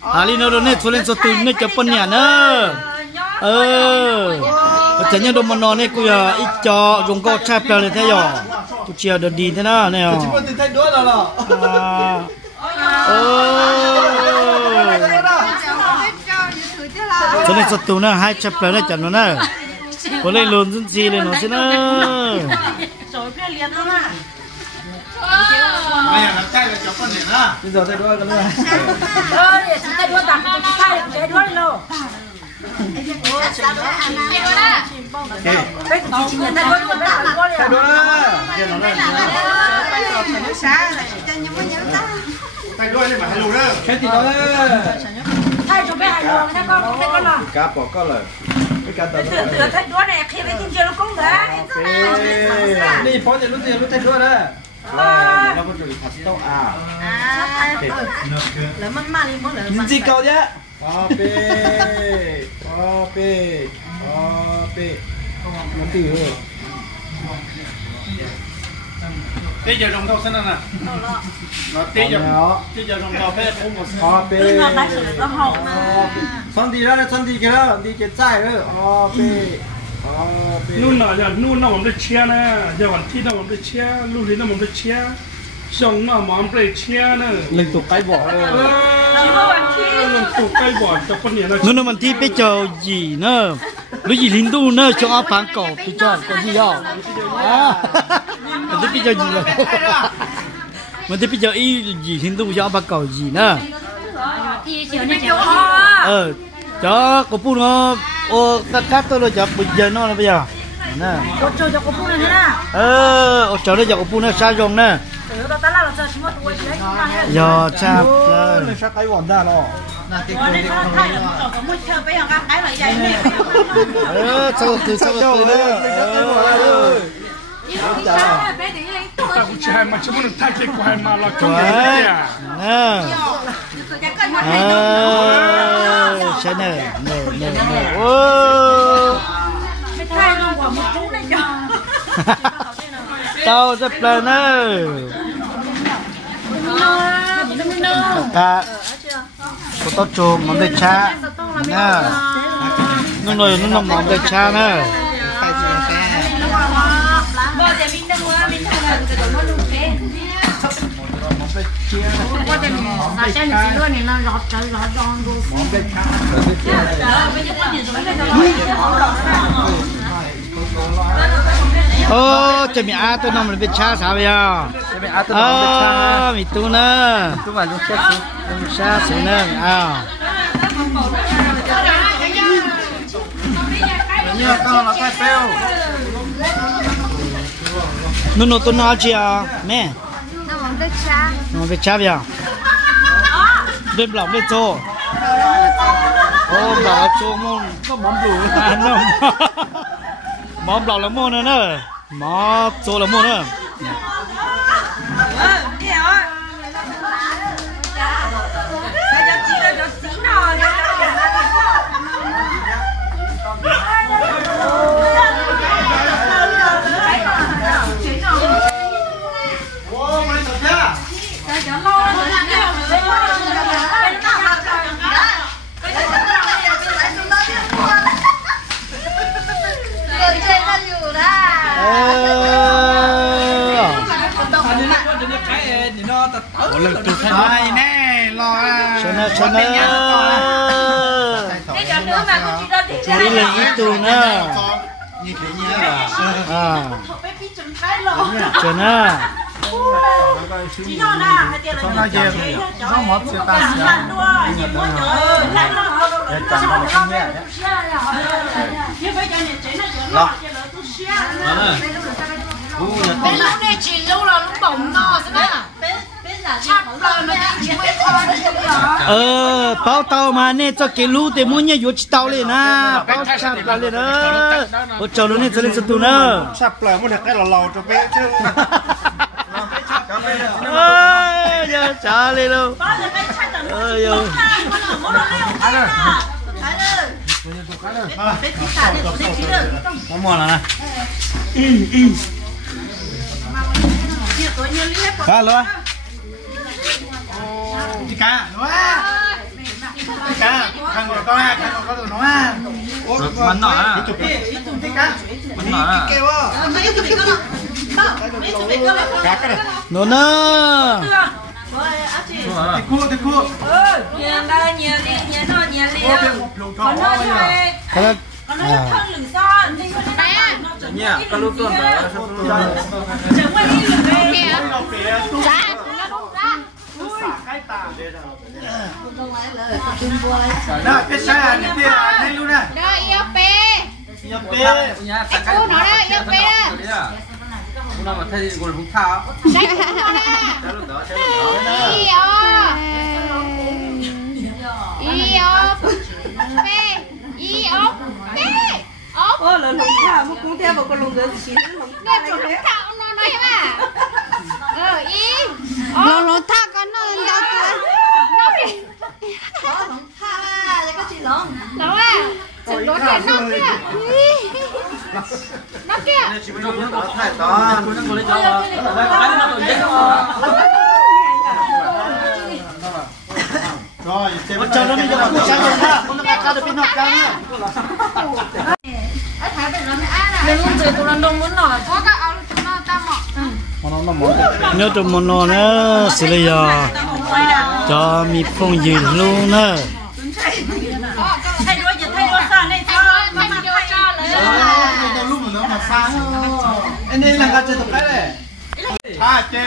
Ali nó rồi nè cho lên số từ nè cho phân nhà nữa chẳng như đồ món ngon này cô giờ ít cho dùng có chép lên thế rồi cô chia được đi thế nào nè cho nên số từ nữa hai chép lên này chẳng nó nè có lên luôn dân gì lên nó thế nữa bây giờ làm trai là chọc con này nữa. bây giờ thay đuôi cái nữa. để chúng ta đua tặng chúng ta để trái đuôi lô. Bây giờ chỉ nhận thay đuôi còn thay đuôi thay đuôi. Thay đuôi lên mà hai lù đó. Cái gì đó. thay cho bé hai lô thay con nào. Cá bỏ con rồi. Cái cá tao. Từ thay đuôi này khi bé tin chưa nó cũng được. Đi phó thì lúc thay đuôi đó. nó có chuẩn bị thật tao lấy mắm mà đi muốn lấy nhìn gì câu chứ nó tỉ rồi tí giờ đồng thau xin nè nó tí giờ đồng thau phê cũng một son đi ra son đi kia đi kia trái rồiนู่นน่ะอย่านู่นน่ะผมได้เชียร์นะอย่าวันที่น่ะผมได้เชียร์ลูกที่น่ะผมได้เชียร์ช่องน่ะผมได้เชียร์นะ lên tụ cái bỏ lên tụ cái bỏจะคนเนี่ยนะ nó mình thi bây giờ gì nữa lúc gì lính tu nữa cho áo phản cổ bây giờ có gì đâu mình thi bây giờ gì rồi mình thi bây giờ y gì lính tu cho áo phản cổ gì nữa cho cô pu nó cắt tôi rồi cho bây giờ nó là bây giờ nè cho cô pu này nè cho nó cho cô pu nó sao dùng nè giờ cha lên sao cái vòn ra nó sao từ ta cũng chơi mà chứ muốn thay cái quay mà là không được nè chơi nè tao rất là nè cả có tao chôm mắm đầy cha nè nó nồi nó nồng mắm đầy cha nè mình ăn tôi nằm ở bên cha sao vậy? Mình tu nè, tu vào lúc cha xuống nè, như con là cái phèo nó tôi nói chi à mẹ? Nó bên cha vậy? Bên lòng bên chỗ, bảo chỗ môn có mắm lù, mắm lòng là môn nữa nè. mà chỗ là mua nữa lần từ hai nè lo cho nó chú ý là ít tù nữa cho nó nó mất sự ta Bên lúc này chỉ lâu là lúc bổng no thế nào? Chắp lời mà chỉ mới thôi. bao tàu mà nè cho cái lú thì muốn nhớ vô tàu lên na, bao chắp lời lên nữa. Ô cho nó nè cho lên tù nữa. chắp lời muốn được cái là lầu cho bé chứ. Giờ trả lên đâu. Giờ. Không mua là Halo. chị cá nó chị cá thằng của con à thằng của con tụi nó à mình nọ à chị cá mình nọ à kêu á cá cái này nó nè thì cua Nhà đây, nhà đi, nhà nó, nhà đi. Còn nó cho em. cái Còn nó thân lửng son. Nha, con lúc tuần đó. Chẳng qua đi lửng về. Dạ, nó đúng ra. đó cái xe này kia này luôn nè Đó, yêu bê. Cô nó đó, yêu bê đó. Nó mà thay quần không thao. Đấy, cô nó đó. Ô, là lửng thảo, mà cũng theo một con lửng gớm xíu. Lồng thác con nó lên đâu cơ. Nó đi. Lửng thảo à, có chị lửng. Đó à. Sự đốt đến nó kìa. Nó kìa. Thay to. rồi chờ nó đi cho nó sang rồi ha con nó cá được bên nọ cá nhá nhớ tụi mình nó nữa xử lý giờ cho mi phong gì luôn nữa Thay đuôi sao này sao mà thay lúc mà nó mà xa anh đây là cá chơi tập cái này à chơi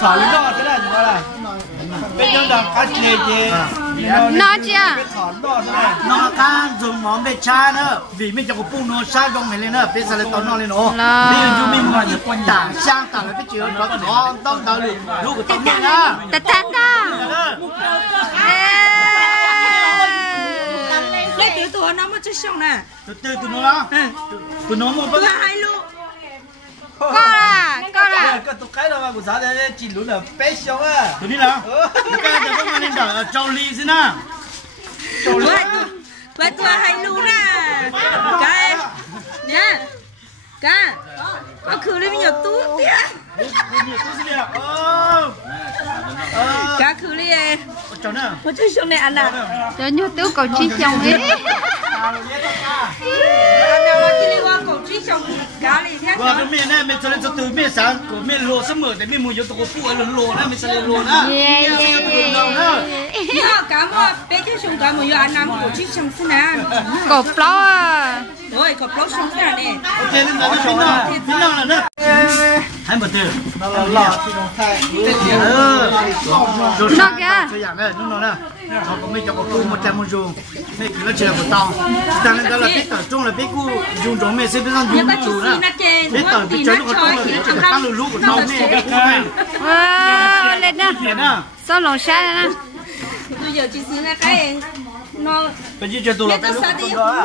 thả lên đó thế này như thế này bên trong đó cá chê chê Nó chưa? nó cá dùng món bê cha nữa vì mình cho cái bún nó sa gông này lên nữa bây giờ là tao nó lên nữa bây giờ chúng mình gọi là tảng sang tảng là cái chuyện đó nó tao tao được lúc của tao mình á Tật thật đó. Lấy từ tụi nó mới chơi xong nè. từ từ tụi nó đó tụi nó một Tụi hai luôn. Có là. Cái tụi cái đó mà của xã đây chỉ luôn là bé xong á. tụi đi nào cái giờ có lên đảo châu ly xin na Tụi hai luôn nè. Cái nha. Cái có khử lên bây giờ tú tía. Cá khử lên. cháu nữa Một chút xong này ăn à. Cho như tứ cầu chi chồng ấy. Ăn nào là cái liên quan cầu trí xong cá này thế. qua cái miền này mình sẽ lên từ miền sáng của miền lúa sớm mở để miền mùi cho tụi cô phụ ở lúa đó mình sẽ lên lúa đó Dạ, cá mà bé chứ xong cá mà vô ăn nằm cầu trí xong thế nào. Cổ plo à. Rồi, có plot xong thế nào nè. ok lên đó phía nào là nữa hai một từ Lọ thì nó thay. rồi nó kìa cho dạng này nó nè họ có mấy cho có cu 100 dùng mấy cái nó chỉ là một tàu cho nên đó là biết ở trong là biết cu dùng trong mình sẽ biết rằng dùng chủ nữa biết ở biết chơi nó có trong là biết chỉ tăng lượng lúa của tàu mẹ Wow, lên nè. nè Sao lòng xa nè. Bây giờ chị xin là cái nó bây giờ cho tụi biết nó sao đi mua